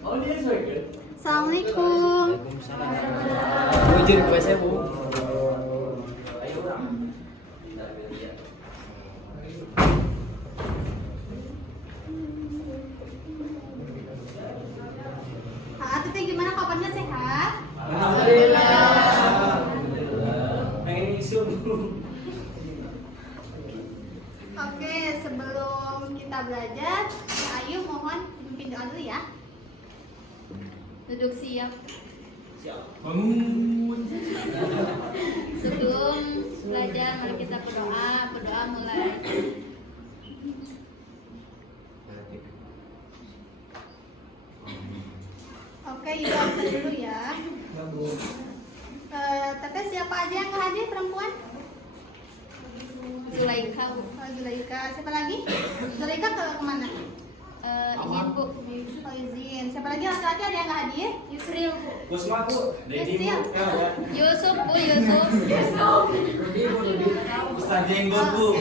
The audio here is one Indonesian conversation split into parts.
Assalamualaikum. Izin ke WC, Bu. Teteh gimana kabarnya, sehat? Alhamdulillah. Pengen isum. Oke, sebelum kita belajar, Ayu mohon pimpin doa dulu ya. Duduk siap. Siap. Bangun. Sebelum belajar, mari kita berdoa. Berdoa mulai. Oke, Ibu absen dulu ya. Teteh siapa aja yang nggak hadir perempuan? Zulaika, Bu. Zulaika. Siapa lagi? Zulaika kemana? Izin, Bu. Oh, izin. Siapa lagi laki-laki ada yang nggak hadir? Yusril, Bu. Busma, Bu. Yusril. Yusuf, Bu, Yusuf. Ustaz Jenggot, Bu.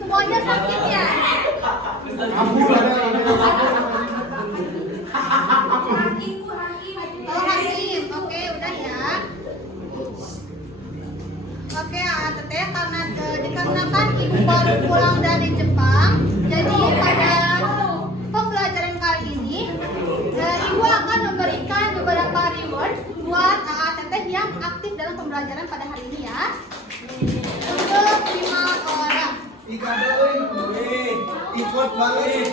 Semuanya sakit ya? Oh, Hakim. Oke, udah ya. Oke, Teteh, karena dikarenakan Ibu baru pulang dari Jepang, jadi pada pembelajaran kali ini Ibu akan memberikan beberapa reward buat Teteh yang aktif dalam pembelajaran pada hari ini ya. Untuk 5 orang. Ikut balik.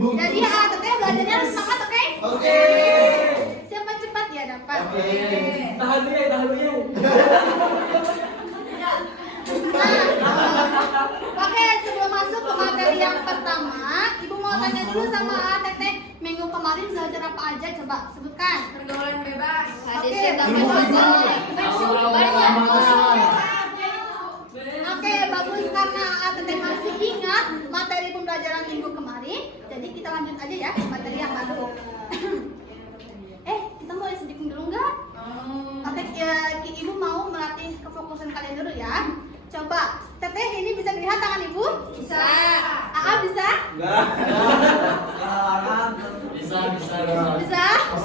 Jadi Teteh belajarnya harus semangat, oke? Oke. Siapa cepat ya dapat. Tahan dulu ya, tahan dulu ya. Oke, sebelum masuk ke materi yang pertama, Ibu mau tanya dulu sama Teteh, minggu kemarin belajar apa aja? Coba sebutkan. Pergaulan bebas. Oke, bagus. Oke, bagus karena Teteh masih ingat materi pembelajaran minggu kemarin. Jadi kita lanjut aja ya ke materi yang baru. Kita mulai sedikit dulu nggak? Oke, Ibu mau melatih kefokusan kalian dulu ya. Coba, Teteh ini bisa dilihat tangan Ibu? Bisa. Bisa? Enggak. Bisa. Bisa?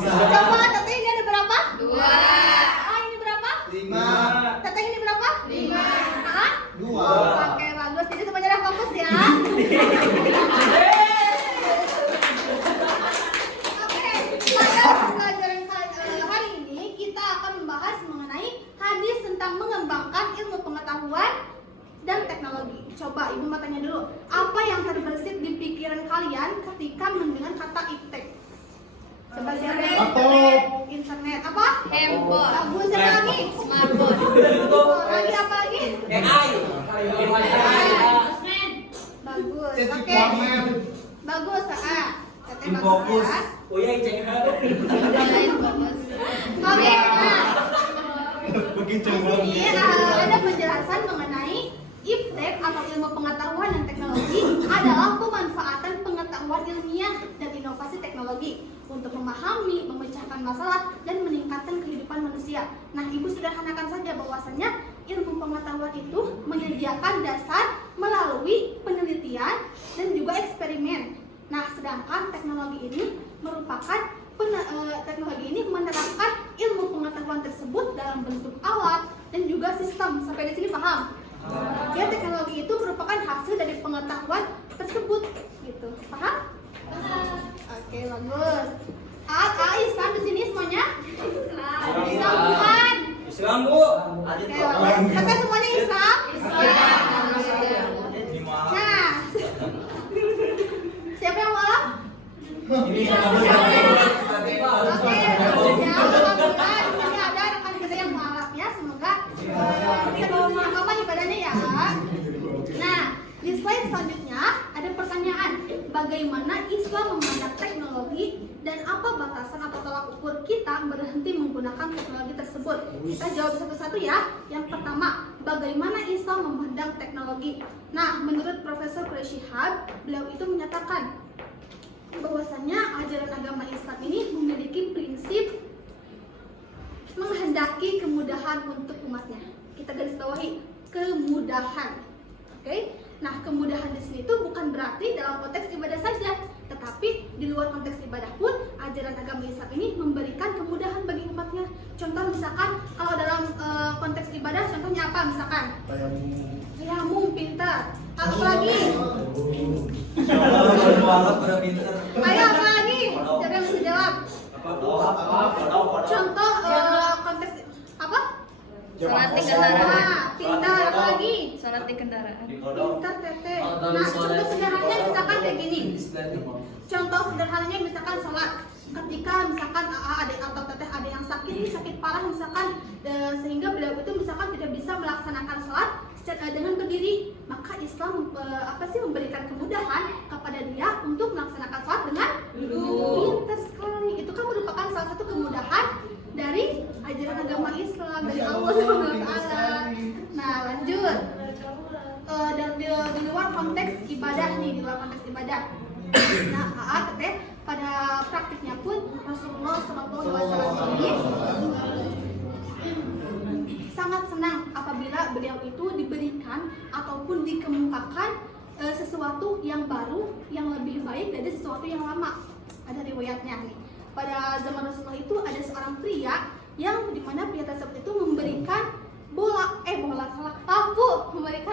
Coba, Teteh ini ada berapa? 2. Ini berapa? 5. Teteh ini berapa? 5. 2. Oke, bagus. Jadi semuanya udah fokus ya. Oke, pada pembelajaran hari ini kita akan membahas mengenai hadis tentang mengembangkan ilmu pengetahuan dan teknologi. Coba Ibu mau tanya dulu, apa yang terbersit di pikiran kalian ketika mendengar kata iptek? Coba siapa? Laptop. Internet. Apa? Handphone. Bagus. Siapa lagi? Smartphone. Lagi apa lagi? AI. Bagus. Cetak Oke. warnet. Bagus, Teteh bagus Infokus. ya. Oh ya, cek. Oke, nah Begitu di banget. sini ada penjelasan mengenai iptek atau ilmu pengetahuan dan teknologi adalah pemanfaatan pengetahuan ilmiah dan inovasi teknologi untuk memahami, memecahkan masalah, dan meningkatkan kehidupan manusia. Nah, Ibu sederhanakan saja bahwasannya ilmu pengetahuan itu menyediakan dasar melalui penelitian dan juga eksperimen. Nah, sedangkan teknologi ini merupakan teknologi ini menerapkan ilmu pengetahuan tersebut dalam bentuk alat dan juga sistem. Sampai di sini paham? Ya, teknologi itu merupakan hasil dari pengetahuan tersebut, gitu. Paham? Oke, bagus. Islam di sini semuanya? Islam bukan? Islam, Bu. Oke, bagus. Kata semuanya Islam? Nah, siapa yang mualaf? Ini Oke, bagus ya. Alhamdulillah di sini ada rekan kita yang mualaf ya. Semoga istiqomah ibadahnya ya. Nah, di slide selanjutnya ada pertanyaan, bagaimana Islam memandang teknologi dan apa batasan atau tolak ukur kita berhenti menggunakan teknologi tersebut? Kita jawab satu-satu ya. Yang pertama, bagaimana Islam memandang teknologi? Nah, menurut Profesor Quraish Shihab, beliau itu menyatakan bahwasannya ajaran agama Islam ini memiliki prinsip menghendaki kemudahan untuk umatnya. Kita garis bawahi kemudahan. Oke? Nah, kemudahan di sini itu bukan berarti Islam ini memberikan kemudahan bagi umatnya. Contoh misalkan kalau dalam konteks ibadah, contohnya apa misalkan? Tayamum, pintar. Apalagi? Banget pada pintar. Ayo apalagi? Siapa yang bisa jawab? Contoh konteks apa? Sholat di kendaraan. Nah, pintar apalagi? Sholat di kendaraan. Pintar tete. Nah, contoh sederhananya misalkan kayak gini. Contoh sederhananya misalkan sholat. Ketika misalkan adik atau teteh ada yang sakit, nih sakit parah misalkan, sehingga beliau itu misalkan tidak bisa melaksanakan sholat dengan berdiri, maka Islam memberikan kemudahan kepada dia untuk melaksanakan sholat dengan pintar sekali. Itu kan merupakan salah satu kemudahan dari ajaran agama Islam dari Allah SWT. Nah lanjut, dan di luar konteks ibadah nih, di luar konteks ibadah. Nah, teteh pada praktiknya pun Rasulullah SAW ini sangat senang apabila beliau itu diberikan ataupun dikemukakan sesuatu yang baru, yang lebih baik dari sesuatu yang lama. Ada riwayatnya nih. Pada zaman Rasulullah itu ada seorang pria yang dimana pria tersebut itu memberikan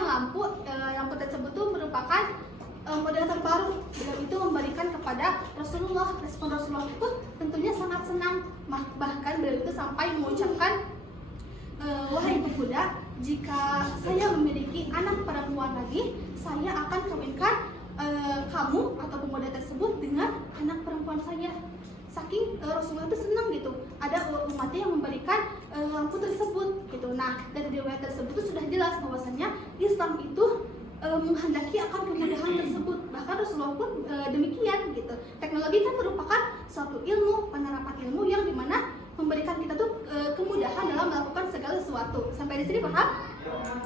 lampu. Lampu tersebut itu merupakan model terbaru. Beliau itu memberikan kepada Rasulullah. Respon Rasulullah pun tentunya sangat senang. Bahkan beliau itu sampai mengucapkan, wahai pemuda, jika saya memiliki anak perempuan lagi, saya akan kawinkan kamu atau pemuda tersebut dengan anak perempuan saya. Saking Rasulullah itu senang gitu, ada umatnya yang memberikan lampu tersebut gitu. Nah, dari riwayat tersebut itu sudah jelas bahwasannya Islam itu menghendaki akan kemudahan tersebut. Bahkan Rasulullah pun demikian gitu. Teknologi kan merupakan suatu ilmu, penerapan ilmu yang dimana memberikan kita tuh kemudahan dalam melakukan segala sesuatu. Sampai di sini paham?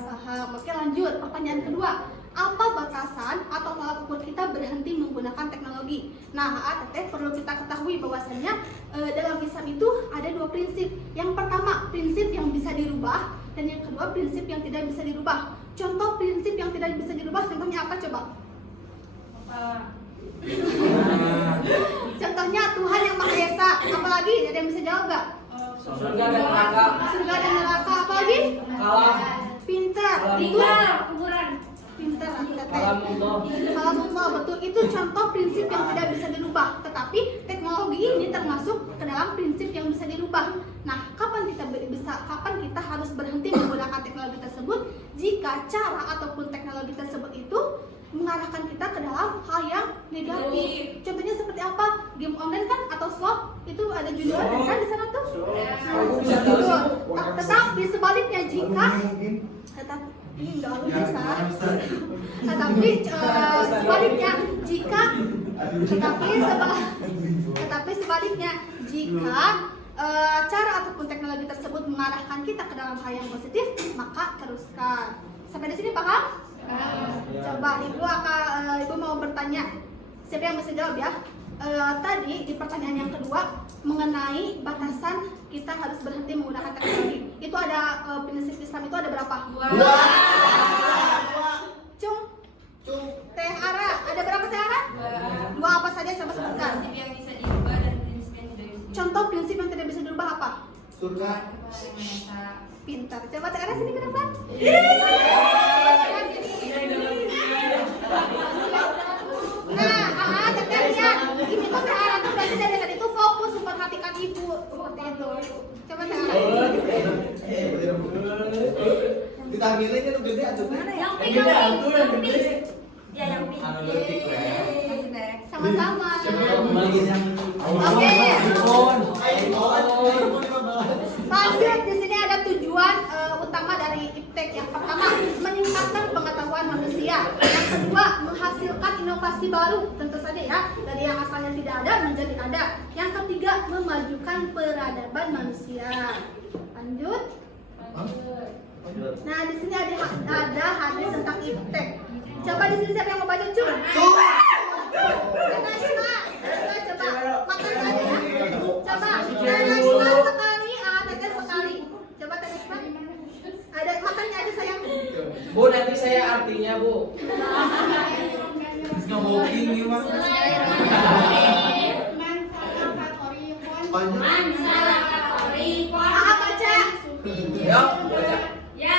Paham. Oke, lanjut. Pertanyaan kedua, apa batasan atau tolak ukur kita berhenti menggunakan teknologi? Nah, teteh perlu kita ketahui bahwasannya dalam Islam itu ada dua prinsip. Yang pertama, prinsip yang bisa dirubah, dan yang kedua, prinsip yang tidak bisa dirubah. Contoh prinsip yang tidak bisa dirubah, contohnya apa coba? Contohnya Tuhan yang Maha Esa. Apalagi? Ada yang bisa jawab gak? Surga dan neraka. Surga dan neraka. Apalagi? Kalam. Pintar. Itu Kuburan. pintar. Kalamullah. Kalamullah, betul. Itu contoh prinsip yang tidak bisa dirubah. Tetapi teknologi ini termasuk ke dalam prinsip yang bisa dirubah. Nah, kapan kita harus berhenti menggunakan teknologi tersebut jika cara ataupun teknologi tersebut itu mengarahkan kita ke dalam hal yang negatif. Contohnya seperti apa? Game online kan atau slot itu ada judulnya kan di sana tuh. Tetapi sebaliknya jika sebaliknya jika cara ataupun teknologi tersebut mengarahkan kita ke dalam hal yang positif, maka teruskan. Sampai di sini paham? Coba ibu mau bertanya. Siapa yang bisa jawab ya? Tadi di pertanyaan yang kedua mengenai batasan kita harus berhenti menggunakan teknologi. Itu ada prinsip Islam itu ada berapa? Dua. Cung. Teh Ara, ada berapa Teh Ara? Dua apa saja coba sebutkan. Prinsip yang bisa dirubah dan prinsip yang tidak bisa dirubah. Contoh prinsip yang tidak bisa dirubah apa? Surga. Pintar. Coba Teh Ara sini ke depan. Nah, tetehnya ini tuh Teh Ara tuh berarti dari tadi itu fokus memperhatikan ibu seperti itu. Coba Teh Ara. Ditambilin kan gede atuh. Yang pink. Ya, yang pink. Analitik Sama-sama. Oke. Lanjut, di sini ada tujuan utama dari IPTEK. Yang pertama, meningkatkan pengetahuan manusia. Yang kedua, menghasilkan inovasi baru, tentu saja ya, dari yang asalnya tidak ada menjadi ada. Yang ketiga, memajukan peradaban manusia. Lanjut. Nah, di sini ada hadis tentang IPTEK. Coba di sini siapa yang mau baca, Cung? Coba. Makan aja ya. Coba. Najma sekali, Teteh sekali. Coba Teteh sekali. Ada makannya aja sayang. Bu, nanti saya artinya, Bu. Nggak mungkin gimana? Panjang. Man salaka tariqan. Baca. Yuk, baca. Ya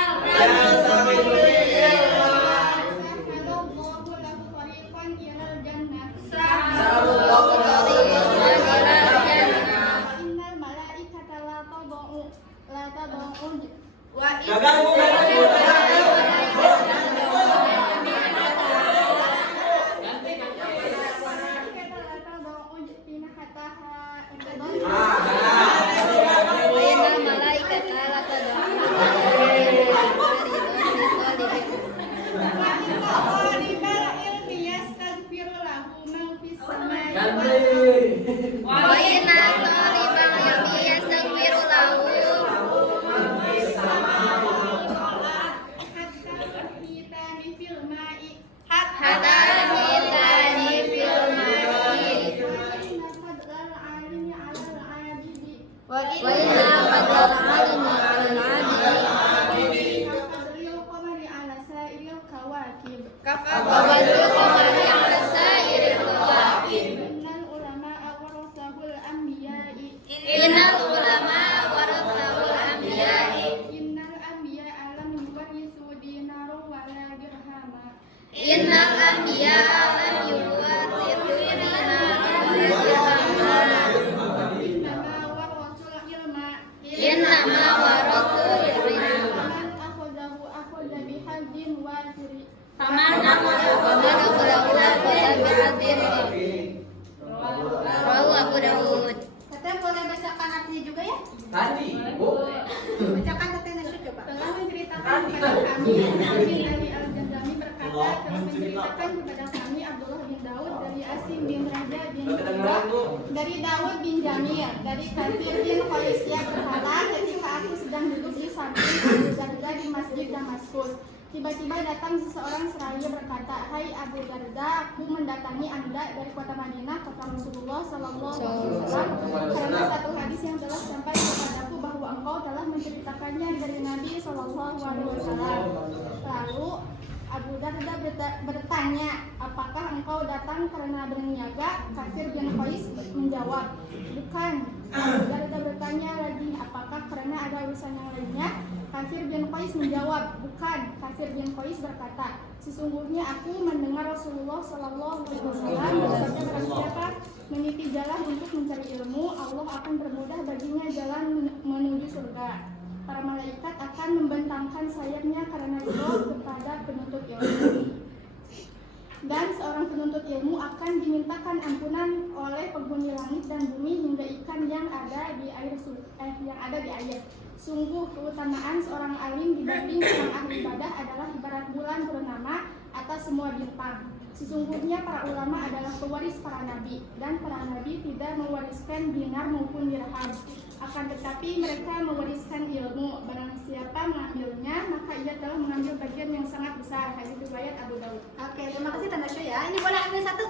Innal anbiya lam yuwarrithu dinaran innama warathul ilma faman akhadahu bihadzin rawahu Abu Dawud. Teteh boleh bacakan artinya juga ya? Tadi, Bu. Bacakan Teteh Nasya coba. Telah menceritakan kepada kami Asim bin Ali Al-Jazami berkata, telah menceritakan kepada kami Abdullah bin Daud dari Asim bin Raja bin Raja dari Daud bin Jamil dari Katsir bin Qalisiyah berkata, ketika aku sedang duduk di samping Abu Darda di Masjid Damaskus, tiba-tiba datang seseorang seraya berkata, "Hai Abu Darda, aku mendatangi Anda dari kota Madinah, kota Rasulullah Sallallahu Alaihi Wasallam, karena satu hadis yang telah sampai kepadaku bahwa engkau telah menceritakannya dari Nabi Sallallahu Alaihi Wasallam." Lalu Abu Darda bertanya, "Apakah engkau datang karena berniaga?" Katsir bin Qais menjawab, "Bukan." Abu Darda bertanya lagi, "Apakah karena ada urusan yang lainnya?" Katsir bin Qais menjawab, "Bukan." Katsir bin Qais berkata, "Sesungguhnya aku mendengar Rasulullah Sallallahu Alaihi Wasallam bersabda, barang siapa meniti jalan untuk mencari ilmu, Allah akan bermudah baginya jalan menuju surga. Para malaikat akan membentangkan sayapnya karena ridho kepada penuntut ilmu. Dan seorang penuntut ilmu akan dimintakan ampunan oleh penghuni langit dan bumi hingga ikan yang ada di air. Sungguh keutamaan seorang alim dibanding seorang ahli ibadah adalah ibarat bulan purnama atas semua bintang. Sesungguhnya para ulama adalah pewaris para nabi, dan para nabi tidak mewariskan dinar maupun dirham. Akan tetapi mereka mewariskan ilmu. Barang siapa mengambilnya, maka ia telah mengambil bagian yang sangat besar." Hadis riwayat Abu Dawud. Oke, terima kasih Tanda Nasya ya. Ini boleh ambil satu.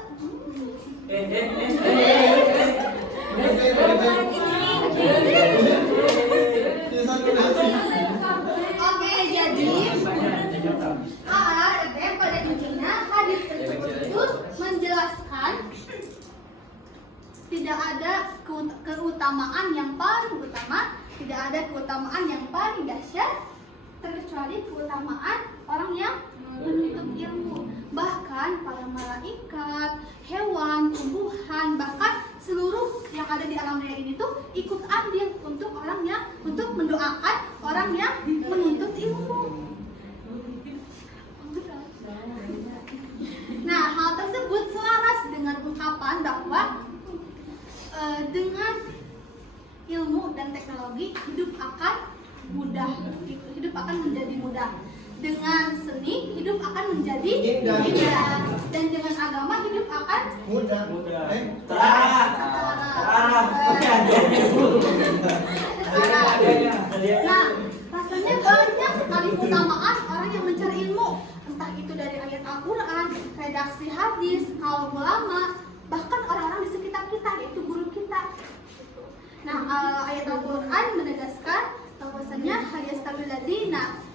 Oke, jadi pada intinya hadis tersebut itu menjelaskan tidak ada keutamaan yang paling utama, tidak ada keutamaan yang paling dahsyat terkecuali keutamaan orang yang menuntut ilmu. Bahkan para malaikat, hewan, tumbuhan, bahkan seluruh yang ada di alam raya ini tuh ikut andil untuk mendoakan orang yang menuntut ilmu. Nah, hal tersebut selaras dengan ungkapan bahwa dengan ilmu dan teknologi hidup akan mudah, hidup akan menjadi mudah. Dengan seni hidup akan menjadi indah, dan dengan agama hidup akan Mudah. Nah, rasanya banyak sekali keutamaan orang yang mencari ilmu, entah itu dari ayat Al-Quran, redaksi hadis, kaum ulama, bahkan orang-orang di sekitar kita, yaitu guru kita. Nah, ayat Al-Quran menegaskan bahwasanya hal yastawi ladina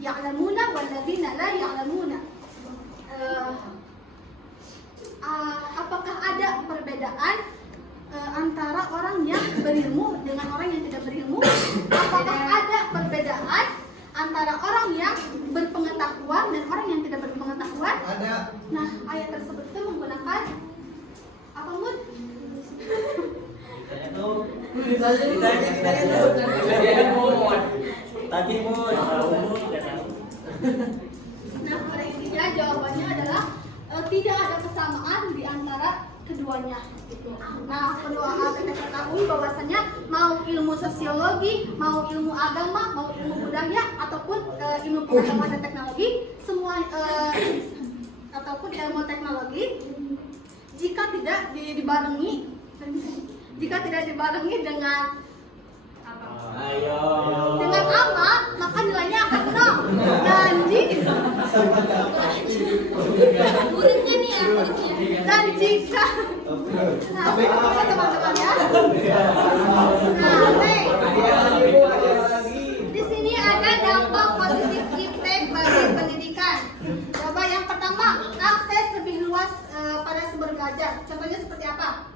ya'lamuna wal ladina la ya'lamuna. Apakah ada perbedaan antara orang yang berilmu dengan orang yang tidak berilmu? Apakah ada perbedaan antara orang yang berpengetahuan dan orang yang tidak berpengetahuan? Ada. Nah, ayat tersebut itu menggunakan apa, Mud? Nah, pada intinya jawabannya adalah tidak ada kesamaan di antara keduanya. Gitu. Nah, perlu kita ketahui bahwasanya mau ilmu sosiologi, mau ilmu agama, mau ilmu budaya, ataupun ilmu pengetahuan dan teknologi, semua ataupun ilmu teknologi, jika tidak dibarengi dengan dengan amal, maka nilainya akan nol. Muridnya nih ya, muridnya. Dan jika teman-teman ya. Nah, di sini ada dampak positif iptek bagi pendidikan. Coba yang pertama, akses lebih luas pada sumber belajar. Contohnya seperti apa?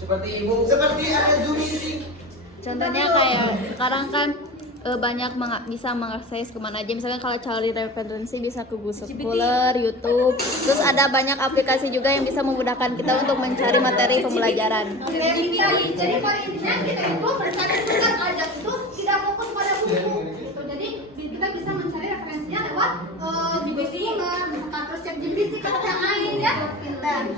Seperti ada Zoom meeting. Contohnya kayak sekarang kan banyak bisa mengakses kemana aja, misalnya kalau cari referensi bisa ke Google Scholar, YouTube, terus ada banyak aplikasi juga yang bisa memudahkan kita untuk mencari materi pembelajaran. Oke, jadi pada intinya kita itu mencari sumber aja itu tidak fokus pada buku. Gitu. Jadi kita bisa mencari referensinya lewat Google Scholar, misalkan terus cek GPT kalau yang lain ya, pintar.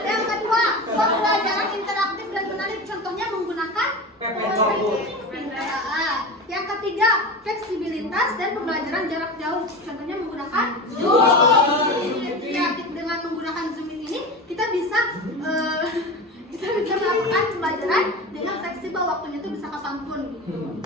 Yang kedua, pembelajaran interaktif dan menarik, contohnya menggunakan yang ketiga, fleksibilitas dan pembelajaran jarak jauh, contohnya menggunakan Zoom. Ya, dengan menggunakan Zoom ini kita bisa melakukan pembelajaran dengan fleksibel, waktunya itu bisa kapanpun gitu.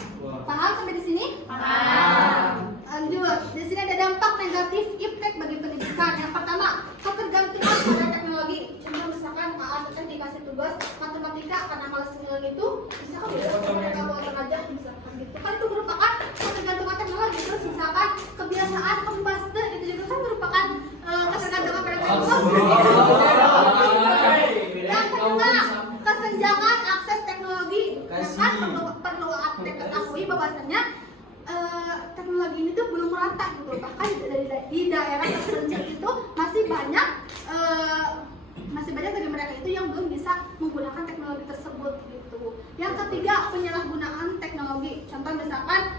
Paham sampai di sini? Paham. Lanjut, di sini ada dampak negatif iptek bagi pendidikan. Yang pertama, ketergantungan pada teknologi. Contoh misalkan kita dikasih tugas matematika karena malas ngilang itu, misalkan mereka bawa aja misalkan gitu. Kan itu merupakan ketergantungan teknologi. Terus misalkan kebiasaan pembaster itu juga kan merupakan ketergantungan pada teknologi. Yang kedua, kesenjangan akses teknologi. Kan perlu ketahui bahwasanya teknologi ini tuh belum merata gitu. Bahkan di daerah terpencil itu masih banyak dari mereka itu yang belum bisa menggunakan teknologi tersebut gitu. Yang ketiga, penyalahgunaan teknologi. Contoh misalkan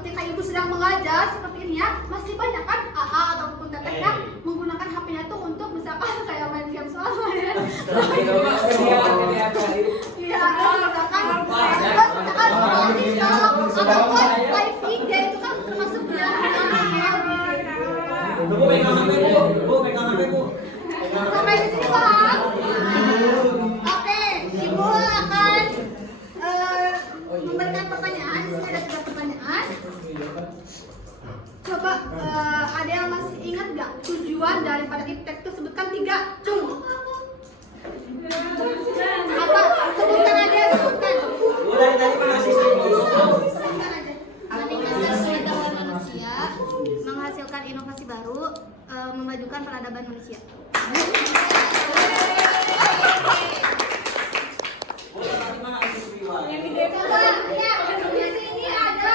ketika ibu sedang mengajar seperti ini ya, masih banyak kan AA ataupun teteh yang menggunakan HP-nya tuh untuk misalkan kayak main game soal ya. Iya, misalkan ataupun live IG itu kan termasuk sampai di sini paham? Oke, ibu akan memberikan pertanyaan. Di sini ada 3 pertanyaan. Coba ada yang masih ingat nggak tujuan daripada iptek itu? Sebutkan 3. Cung. Apa? Sebutkan aja, sebutkan. Sebutkan aja. Meningkatkan pengetahuan manusia, menghasilkan inovasi baru, memajukan peradaban manusia. Coba ya, di sini ada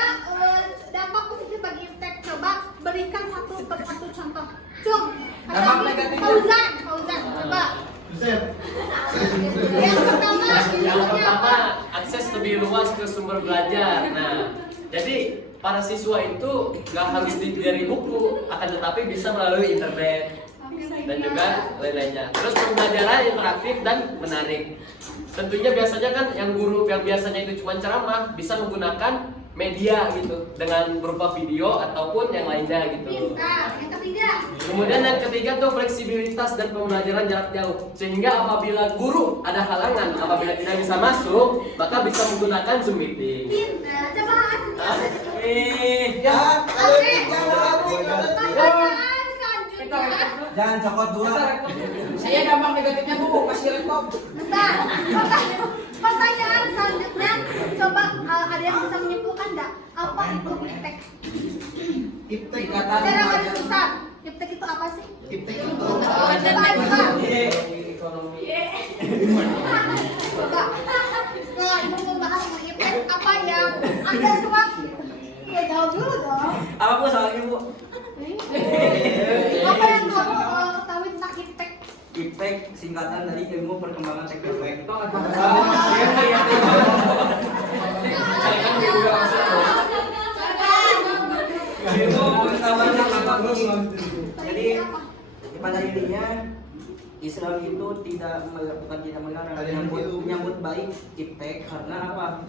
dampak positif bagi iptek. Coba berikan satu persatu contoh. Cung. Fauzan, coba. Yang pertama, akses lebih luas ke sumber belajar. Nah, jadi para siswa itu nggak harus dari buku, akan tetapi bisa melalui internet dan juga lain-lainnya. Terus pembelajaran interaktif dan menarik. Tentunya biasanya kan yang guru yang biasanya itu cuma ceramah bisa menggunakan media gitu dengan berupa video ataupun yang lainnya gitu. pintar. Yang ketiga, Kemudian yang ketiga tuh fleksibilitas dan pembelajaran jarak jauh, sehingga apabila guru ada halangan, apabila tidak bisa masuk, maka bisa menggunakan Zoom meeting. pintar. Coba Oke. pertanyaan selanjutnya. Jangan cokot dulu. Saya dampak negatifnya bu, pasti laptop. Bentar. Pertanyaan selanjutnya, coba ada yang bisa menyimpulkan nggak apa itu iptek? Iptek Secara garis besar, iptek itu apa sih? Iptek Coba. Ekonomi. Coba. Setelah Ibu membahas mengenai iptek, apa yang Anda semua? Ya jawab dulu dong. Apa Bu soalnya Bu? Apa yang kamu ketahui tentang iptek? Iptek singkatan dari ilmu perkembangan teknologi. Ilmu perkembangan teknologi. Jadi pada intinya Islam itu bukan tidak melarang, menyambut baik iptek karena apa?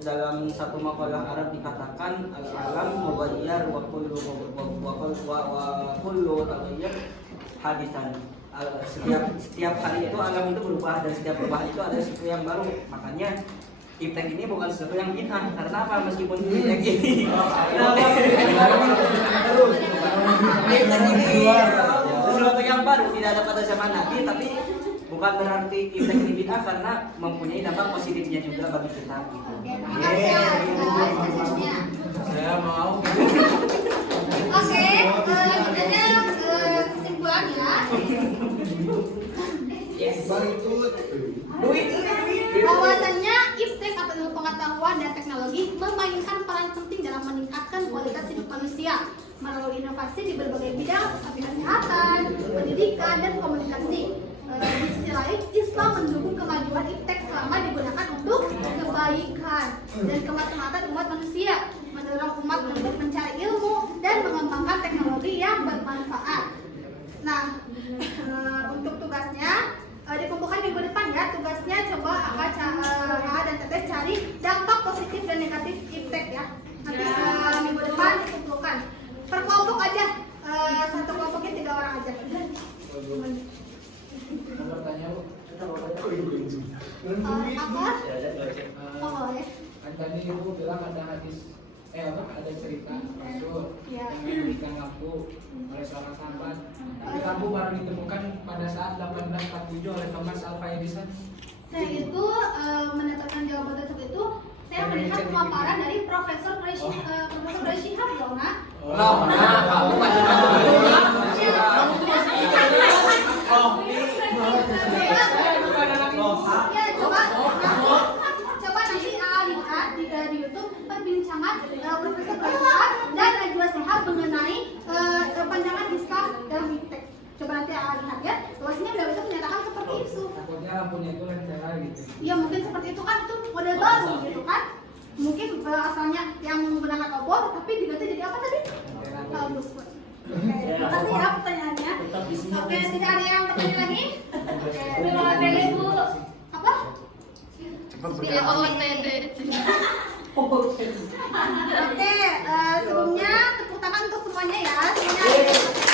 Dalam satu makalah Arab dikatakan al-alam mughayyar wa kullu taghayyur hadisan. Setiap hari itu alam itu berubah dan setiap perubahan itu ada sesuatu yang baru. Makanya iptek ini bukan sesuatu yang bid'ah karena apa? Meskipun iptek ini iptek ini sesuatu yang baru tidak ada pada zaman Nabi, tapi bukan berarti iptek ini bid'ah karena mempunyai dampak positifnya juga bagi kita gitu. Makasih ya spesialisnya. Saya mau. Oke, lanjutannya kesimpulannya. Bahwasannya iptek atau ilmu pengetahuan dan teknologi memainkan peran penting dalam meningkatkan kualitas hidup manusia melalui inovasi di berbagai bidang seperti kesehatan, pendidikan, dan komunikasi. Di sisi lain, Islam mendukung kemajuan iptek selama digunakan untuk kebaikan dan kemaslahatan umat manusia, mendorong umat untuk mencari ilmu dan mengembangkan teknologi yang bermanfaat. Nah, untuk tugasnya dikumpulkan minggu depan ya. Tugasnya coba A dan Teteh cari dampak positif dan negatif iptek ya. Nanti minggu depan dikumpulkan. Per kelompok aja, satu kelompoknya 3 orang aja. Bertanya Bu. Apa? Oh boleh. Kan tadi Ibu bilang ada hadis ada cerita Rasul Iya. yang memberikan lampu oleh seorang sahabat. Tapi lampu baru ditemukan pada saat 1847 oleh Thomas Alva Edison. Saya itu mendapatkan jawaban tersebut itu saya melihat pemaparan dari Profesor Quraish Shihab dong, nah. Kamu masih Ya, coba nanti lihat di YouTube perbincangan Profesor Quraish Shihab dan Najwa Shihab mengenai pandangan Islam dalam iptek. Coba nanti lihat ya. Bahwasanya beliau itu menyatakan seperti itu. takutnya lampunya itu lentera gitu. Ya mungkin seperti itu kan, itu model baru gitu kan. Mungkin asalnya yang menggunakan obor tapi diganti jadi apa tadi? Bagus. Oke, terima kasih ya pertanyaannya. Oke, tidak ada yang bertanya lagi? Terima kasih Bu. Apa? Pilih OOTD. Oke, sebelumnya tepuk tangan untuk semuanya ya. Semuanya